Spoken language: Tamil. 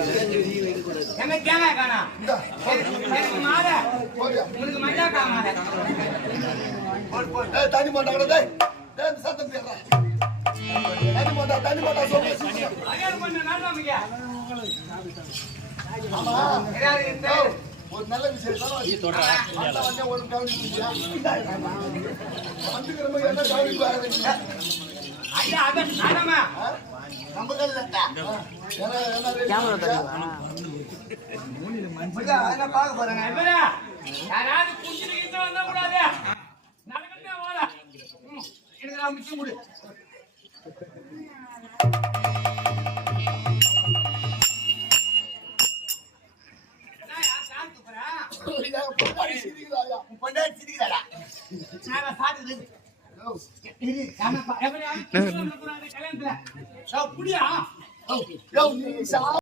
எங்க தேங்காய் காணா உனக்கு மஞ்சா காமாத தண்ணி மாட்டாங்க சத்தம் பேரா தண்ணி மாட்டா சொல்ல ஒரு நல்ல விஷயம் ஒரு கவனிச்சு வந்துக்கிற மாதிரி என்ன கவனிப்பு பார்க்க போறேன் யாராவது குடிச்சிட்டு வந்தா கூடாது நடக்கட்டே போல எனக்கு நான் மிச்சம் கொடு கல்யாணத்துல